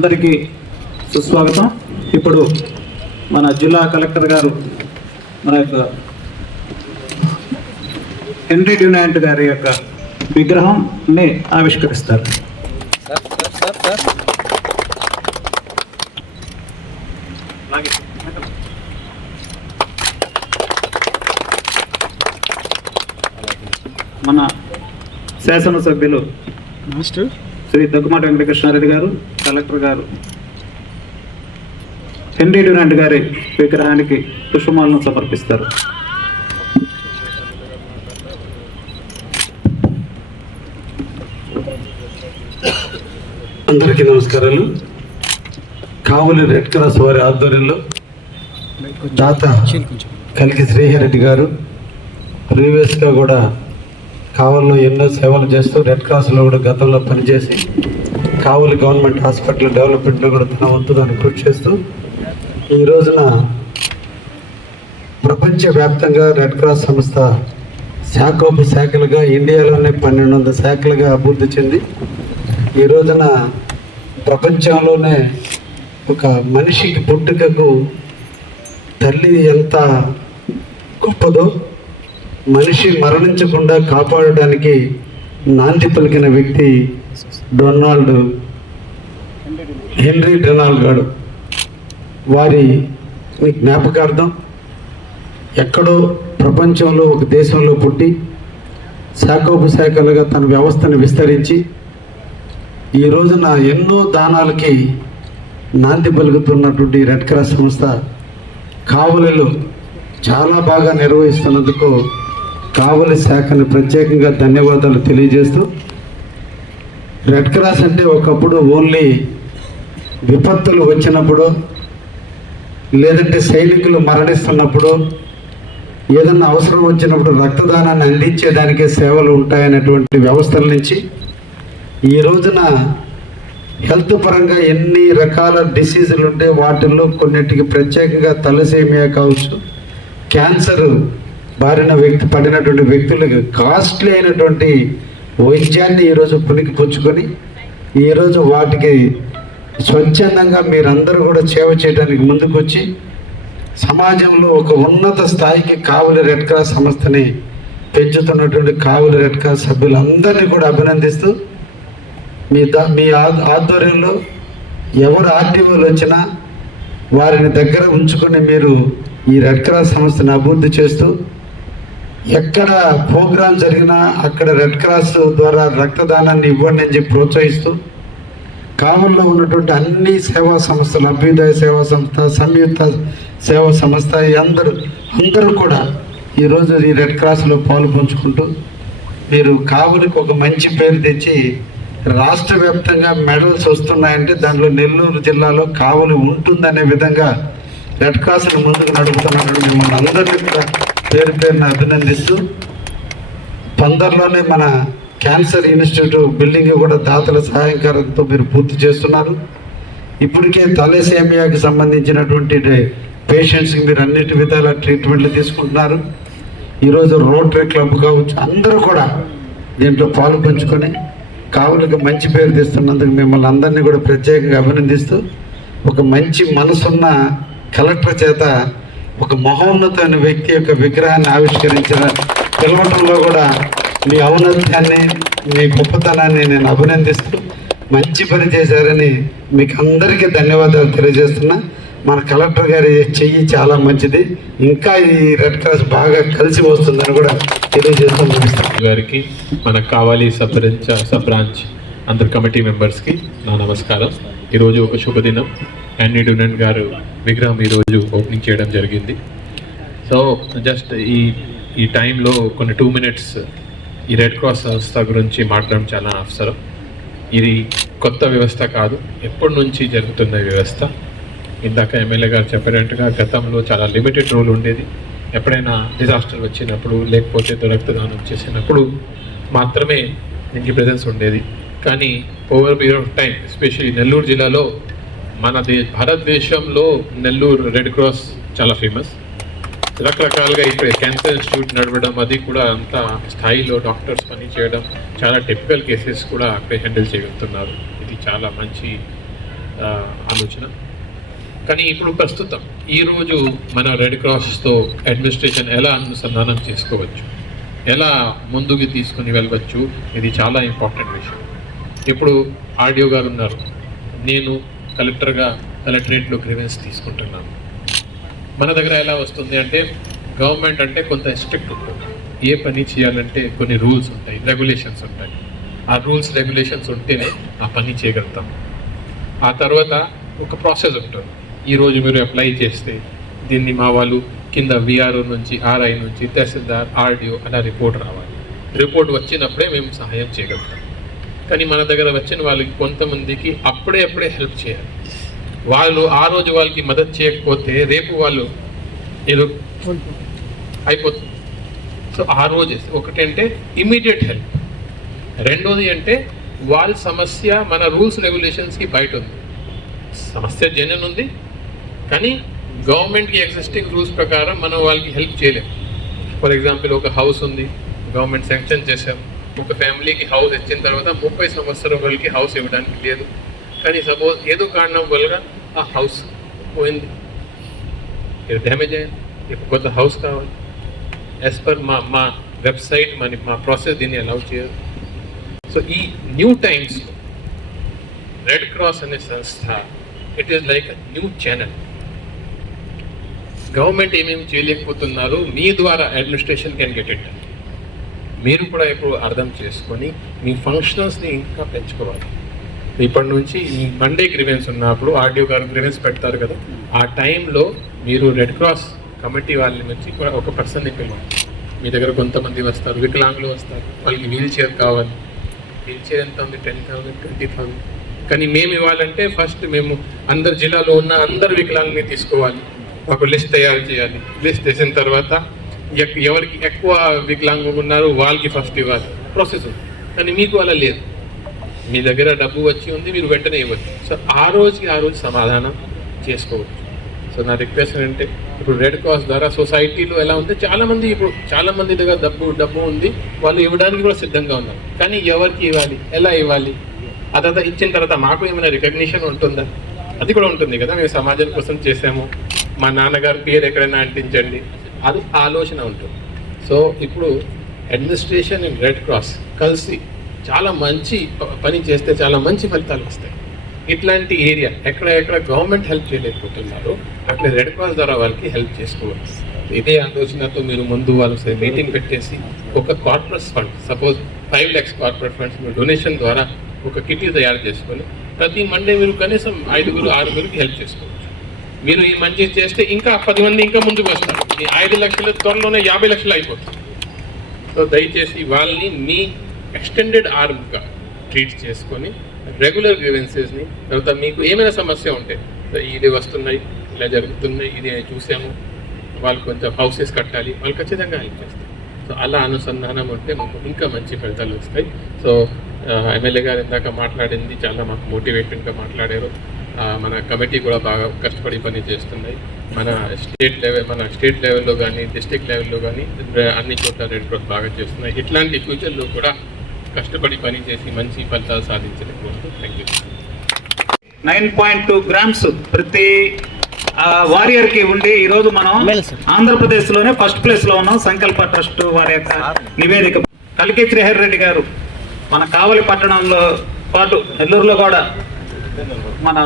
అందరికీ సుస్వాగతం. ఇప్పుడు మన జిల్లా కలెక్టర్ గారు మన యొక్క హెన్రీ డ్యునాంట్ గారి యొక్క విగ్రహాన్ని ఆవిష్కరిస్తారు. మన శాసనసభ్యులు శ్రీ దగ్గుమాటి వెంకటకృష్ణారెడ్డి గారు, కలెక్టర్ గారు హెన్రీ డ్యునాంట్ గారి విగ్రహానికి పుష్పమాలను సమర్పిస్తారు. అందరికీ నమస్కారాలు. కావలి రెడ్ క్రాస్ వారి ఆధ్వర్యంలో దాత కలికి శ్రీహరెడ్డి గారు ప్రీవియస్గా కూడా కావలిలో ఎన్నో సేవలు చేస్తూ రెడ్ క్రాస్లో కూడా గతంలో పనిచేసి కావలి గవర్నమెంట్ హాస్పిటల్ డెవలప్మెంట్లో కూడా తన వంతు దాన్ని కృషి చేస్తూ ఈ రోజున ప్రపంచవ్యాప్తంగా రెడ్ క్రాస్ సంస్థ శాఖలుగా ఇండియాలోనే 1200 శాఖలుగా అభివృద్ధి చెంది ఈ రోజున ప్రపంచంలోనే ఒక మనిషికి పుట్టుకకు తల్లి ఎంత గొప్పదో మనిషి మరణించకుండా కాపాడడానికి నాంది పలికిన వ్యక్తి హెన్రీ డ్యునాంట్ గారు. వారి జ్ఞాపకార్థం ఎక్కడో ప్రపంచంలో ఒక దేశంలో పుట్టి శాఖలుగా తన వ్యవస్థను విస్తరించి ఈ రోజున ఎన్నో దానాలకి నాంది పలుకుతున్నటువంటి రెడ్ క్రాస్ సంస్థ కావలిలో చాలా బాగా నిర్వహిస్తున్నందుకు కావలి శాఖను ప్రత్యేకంగా ధన్యవాదాలు తెలియజేస్తూ, రెడ్ క్రాస్ అంటే ఒకప్పుడు ఓన్లీ విపత్తులు వచ్చినప్పుడు లేదంటే సైనికులు మరణిస్తున్నప్పుడు ఏదన్నా అవసరం వచ్చినప్పుడు రక్తదానాన్ని అందించేదానికే సేవలు ఉంటాయనేటువంటి వ్యవస్థల నుంచి ఈ రోజున హెల్త్ పరంగా ఎన్ని రకాల డిసీజులు ఉంటే వాటిల్లో కొన్నిటికి ప్రత్యేకంగా తలసేమియా కావచ్చు, క్యాన్సర్ బారిన పడినటువంటి వ్యక్తులకు కాస్ట్లీ అయినటువంటి వైద్యాన్ని ఈరోజు పునికి పుచ్చుకొని ఈరోజు వాటికి స్వచ్ఛందంగా మీరందరూ కూడా సేవ చేయడానికి ముందుకొచ్చి సమాజంలో ఒక ఉన్నత స్థాయికి కావలి రెడ్ క్రాస్ సంస్థని పెంచుతున్నటువంటి కావలి రెడ్ క్రాస్ సభ్యులందరినీ కూడా అభినందిస్తూ మీ ఆధ్వర్యంలో ఎవరు ఆర్టీఓలు వచ్చినా వారిని దగ్గర ఉంచుకొని మీరు ఈ రెడ్ క్రాస్ సంస్థను అభివృద్ధి చేస్తూ ఎక్కడ ప్రోగ్రాం జరిగినా అక్కడ రెడ్ క్రాస్ ద్వారా రక్తదానాన్ని ఇవ్వండి అని చెప్పి ప్రోత్సహిస్తూ కావలిలో ఉన్నటువంటి అన్ని సేవా సంస్థలు, అభ్యుదయ సేవా సంస్థ, సంయుక్త సేవా సంస్థ అందరూ కూడా ఈరోజు ఈ రెడ్ క్రాస్లో పాలు పంచుకుంటూ మీరు కావలికి ఒక మంచి పేరు తెచ్చి రాష్ట్ర వ్యాప్తంగా మెడల్స్ వస్తున్నాయంటే దానిలో నెల్లూరు జిల్లాలో కావలి ఉంటుందనే విధంగా రెడ్ క్రాస్ను ముందుకు నడుపుతున్నటువంటి మిమ్మల్ని అందరినీ కూడా పేరున అభినందిస్తూ పందర్లోనే మన క్యాన్సర్ ఇన్స్టిట్యూట్ బిల్డింగ్ కూడా దాతల సహాయకారంతో మీరు పూర్తి చేస్తున్నారు. ఇప్పటికే తలసేమియాకి సంబంధించినటువంటి పేషెంట్స్కి మీరు అన్నిటి విధాల ట్రీట్మెంట్లు తీసుకుంటున్నారు. ఈరోజు రోటరీ క్లబ్ కావచ్చు అందరూ కూడా దీంట్లో పాలు పంచుకొని కావలికి మంచి పేరు తెస్తున్నందుకు మిమ్మల్ని అందరినీ కూడా ప్రత్యేకంగా అభినందిస్తూ ఒక మంచి మనసున్న కలెక్టర్ చేత ఒక మహోన్నతమైన వ్యక్తి యొక్క విగ్రహాన్ని పిలవటంలో కూడా మీ ఔన్నత్యాన్ని, మీ గొప్పతనాన్ని నేను అభినందిస్తూ మంచి పని చేశారని మీకు అందరికీ ధన్యవాదాలు తెలియజేస్తున్నా. మన కలెక్టర్ గారి చెయ్యి చాలా మంచిది, ఇంకా ఈ రెడ్ క్రాస్ బాగా కలిసి వస్తుందని కూడా తెలియజేస్తున్నాను. గారికి, మన కావాలి సబ్ బ్రాంచ్ అందరు కమిటీ మెంబర్స్కి నా నమస్కారం. ఈరోజు ఒక శుభదినం. హెన్రీ డ్యునాంట్ గారు విగ్రహం ఈరోజు ఓపెనింగ్ చేయడం జరిగింది. సో జస్ట్ ఈ టైంలో కొన్ని 2 minutes ఈ రెడ్ క్రాస్ సంస్థ గురించి మాట్లాడడం చాలా అవసరం. ఇది కొత్త వ్యవస్థ కాదు, ఎప్పటి నుంచి జరుగుతున్న వ్యవస్థ. ఇందాక ఎమ్మెల్యే గారు చెప్పినట్టుగా గతంలో చాలా లిమిటెడ్ రోల్ ఉండేది. ఎప్పుడైనా డిజాస్టర్ వచ్చినప్పుడు లేకపోతే రక్తదానం చేసినప్పుడు మాత్రమే దీనికి ప్రెజెన్స్ ఉండేది. కానీ over period of time, especially Nellore జిల్లాలో, మన భారతదేశంలో నెల్లూరు రెడ్ క్రాస్ చాలా ఫేమస్. రకరకాలుగా ఇక్కడ క్యాన్సర్ ఇన్స్టిట్యూట్ నడవడం, అది కూడా అంత స్థాయిలో డాక్టర్స్ పని చేయడం, చాలా టిపికల్ కేసెస్ కూడా అక్కడే హ్యాండిల్ చేయగలుగుతున్నారు. ఇది చాలా మంచి ఆలోచన. కానీ ఇప్పుడు ప్రస్తుతం ఈరోజు మన రెడ్ క్రాస్తో అడ్మినిస్ట్రేషన్ ఎలా అనుసంధానం చేసుకోవచ్చు, ఎలా ముందుకు తీసుకుని వెళ్ళవచ్చు, ఇది చాలా ఇంపార్టెంట్ విషయం. ఇప్పుడు ఆర్డీఓ గారు ఉన్నారు, నేను కలెక్టర్గా కలెక్టరేట్లో గ్రీవెన్స్ తీసుకుంటున్నాను. మన దగ్గర ఎలా వస్తుంది అంటే గవర్నమెంట్ అంటే కొంత స్ట్రిక్ట్ ఉంటుంది. ఏ పని చేయాలంటే కొన్ని రూల్స్ ఉంటాయి, రెగ్యులేషన్స్ ఉంటాయి. ఆ రూల్స్ రెగ్యులేషన్స్ ఉంటేనే ఆ పని చేయగలుగుతాం. ఆ తర్వాత ఒక ప్రాసెస్ ఉంటుంది. ఈరోజు మీరు అప్లై చేస్తే దీన్ని మా వాళ్ళు కింద విఆర్ఓ నుంచి, ఆర్ఐ నుంచి, తహసీల్దార్, ఆర్డీఓ అలా రిపోర్ట్ రావాలి. రిపోర్ట్ వచ్చినప్పుడే మేము సహాయం చేయగలుగుతాం. కానీ మన దగ్గర వచ్చిన వాళ్ళకి కొంతమందికి అప్పుడే హెల్ప్ చేయాలి. వాళ్ళు ఆ రోజు వాళ్ళకి మద్దతు చేయకపోతే రేపు వాళ్ళు ఏదో అయిపోతుంది. సో ఆ రోజు ఒకటంటే ఇమీడియట్ హెల్ప్, రెండోది అంటే వాళ్ళ సమస్య మన రూల్స్ రెగ్యులేషన్స్కి బయట ఉంది. సమస్య జెన్యున్ ఉంది, కానీ గవర్నమెంట్కి ఎగ్జిస్టింగ్ రూల్స్ ప్రకారం మనం వాళ్ళకి హెల్ప్ చేయలేము. ఫర్ ఎగ్జాంపుల్ ఒక హౌస్ ఉంది, గవర్నమెంట్ శాంక్షన్ చేశాం, ఒక ఫ్యామిలీకి హౌస్ ఇచ్చిన తర్వాత 30 సంవత్సరం వాళ్ళకి హౌస్ ఇవ్వడానికి లేదు. కానీ సపోజ్ ఏదో కారణం వల్ల ఆ హౌస్ పోయింది, డ్యామేజ్ అయింది, కొత్త హౌస్ కావాలి. యాజ్ పర్ మా వెబ్సైట్ మా ప్రాసెస్ దీన్ని అలౌ చేయదు. సో ఈ న్యూ టైమ్స్ రెడ్ క్రాస్ అనే సంస్థ it is like a new channel. Government ఏమేమి చేయలేకపోతున్నారు, మీ ద్వారా అడ్మినిస్ట్రేషన్ కెన్ గెట్ ఇట్. మీరు కూడా ఇప్పుడు అర్థం చేసుకొని మీ ఫంక్షనల్స్ని ఇంకా పెంచుకోవాలి. ఇప్పటి నుంచి ఈ మండే గ్రీవెన్స్ ఉన్నప్పుడు ఆర్డీఓ గారు గ్రీవెన్స్ పెడతారు కదా, ఆ టైంలో మీరు రెడ్ క్రాస్ కమిటీ వాళ్ళ నుంచి కూడా ఒక పర్సన్ని పిలవాలి. మీ దగ్గర కొంతమంది వస్తారు, వికలాంగులు వస్తారు, వాళ్ళకి వీల్ చైర్ కావాలి. వీల్ చైర్ ఎంత ఉంది? 10,000, 20,000. కానీ మేము ఇవ్వాలంటే ఫస్ట్ మేము అందరు జిల్లాలో ఉన్న అందరు వికలాంగుల్ని తీసుకోవాలి, ఒక లిస్ట్ తయారు చేయాలి. లిస్ట్ చేసిన తర్వాత ఎవరికి ఎక్కువ వికలాంగులు ఉన్నారు వాళ్ళకి ఫస్ట్ ఇవ్వాలి, ప్రాసెస్ ఉంది. కానీ మీకు అలా లేదు, మీ దగ్గర డబ్బు వచ్చి ఉంది, మీరు వెంటనే ఇవ్వచ్చు. సో ఆ రోజు సమాధానం చేసుకోవచ్చు. సో నా రిక్వెస్ట్ ఏంటంటే ఇప్పుడు రెడ్ క్రాస్ ద్వారా సొసైటీలో ఎలా ఉంటే చాలా మంది దగ్గర డబ్బు ఉంది, వాళ్ళు ఇవ్వడానికి కూడా సిద్ధంగా ఉన్నారు. కానీ ఎవరికి ఇవ్వాలి, ఎలా ఇవ్వాలి, ఆ తర్వాత ఇచ్చిన తర్వాత మాకు ఏమైనా రికగ్నిషన్ ఉంటుందా? అది కూడా ఉంటుంది కదా, మేము సమాజం కోసం చేసాము, మా నాన్నగారి పేరు ఎక్కడైనా అంటించండి, అది ఆలోచన ఉంటుంది. సో ఇప్పుడు అడ్మినిస్ట్రేషన్ అండ్ రెడ్ క్రాస్ కలిసి చాలా మంచి పని చేస్తే చాలా మంచి ఫలితాలు వస్తాయి. ఇట్లాంటి ఏరియా ఎక్కడ గవర్నమెంట్ హెల్ప్ చేయలేకపోతున్నారో అక్కడ రెడ్ క్రాస్ ద్వారా వాళ్ళకి హెల్ప్ చేసుకోవచ్చు. ఇదే ఆలోచనతో మీరు ముందు వాళ్ళు మీటింగ్ పెట్టేసి ఒక corporate fund, suppose 5 lakhs corporate funds మీరు డొనేషన్ ద్వారా ఒక కిట్ తయారు చేసుకొని ప్రతి మండే మీరు కనీసం 5-6 హెల్ప్ చేసుకోవచ్చు. మీరు ఈ మంచి చేస్తే ఇంకా 10 మంది ఇంకా ముందుకు వస్తారు. ఈ 5 లక్షల త్వరలోనే 50 లక్షలు అయిపోతుంది. సో దయచేసి వాళ్ళని మీ ఎక్స్టెండెడ్ ఆర్మ్గా ట్రీట్ చేసుకొని రెగ్యులర్ గ్రీవెన్సెస్ని, తర్వాత మీకు ఏమైనా సమస్య ఉంటే ఇది వస్తున్నాయి, ఇలా జరుగుతున్నాయి, ఇది చూసాము, వాళ్ళు కొంచెం హౌసెస్ కట్టాలి, వాళ్ళు ఖచ్చితంగా హెల్ప్ చేస్తారు. సో అలా అనుసంధానం ఉంటే మాకు ఇంకా మంచి ఫలితాలు వస్తాయి. సో ఎమ్మెల్యే గారు ఇందాక మాట్లాడింది చాలా మాకు మోటివేటింగ్గా మాట్లాడారు. మన కమిటీ కూడా బాగా కష్టపడి పని చేస్తున్నాయి. మన స్టేట్ లెవెల్లో కానీ డిస్ట్రిక్ట్ లెవెల్లో కానీ అన్ని చోట్ల రెడ్ క్రాస్ బాగా చేస్తున్నాయి. ఇట్లాంటి ఫ్యూచర్లో కూడా కష్టపడి పని చేసి మంచి ఫలితాలు సాధించలేకపోతే థ్యాంక్ యూ. 9.2 grams ప్రతి వారియర్కి ఉండి ఈరోజు మనం ఆంధ్రప్రదేశ్లోనే ఫస్ట్ ప్లేస్లో ఉన్నాం. సంకల్ప ట్రస్ట్ వారి యొక్క నివేదిక. కలికి శ్రీహరి రెడ్డి గారు మన కావలి పట్టణంలో పాటు నెల్లూరులో కూడా మన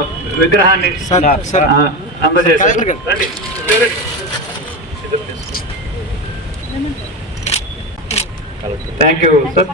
విగ్రహాన్ని అందజేశారు. Thank you sir.